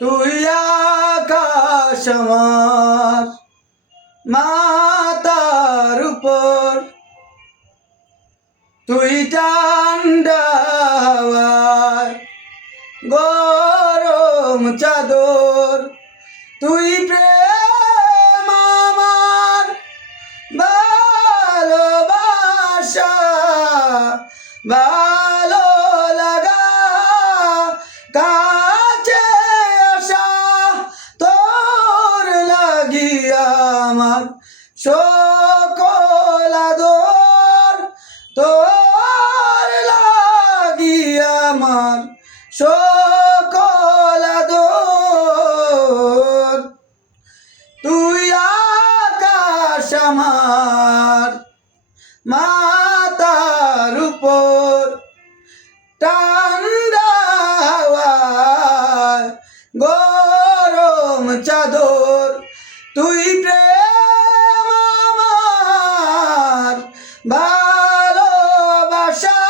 তুই আকাশ আমার মাথার উপর, তুই ঠান্ডা হাওয়ায় গরম চাদর, তুই প্রেম আমার ভালোবাসা, ভালো লাগা, কাছে আসা, তোর লাগিয়া আমার সকল আদর, তোর লাগিয়া আমার সকল আদর। তুই আকাশ আমার মাথার উপর, ঠান্ডা হাওয়ায় গরম চাদর, তুই প্রেম আমার ভালোবাসা।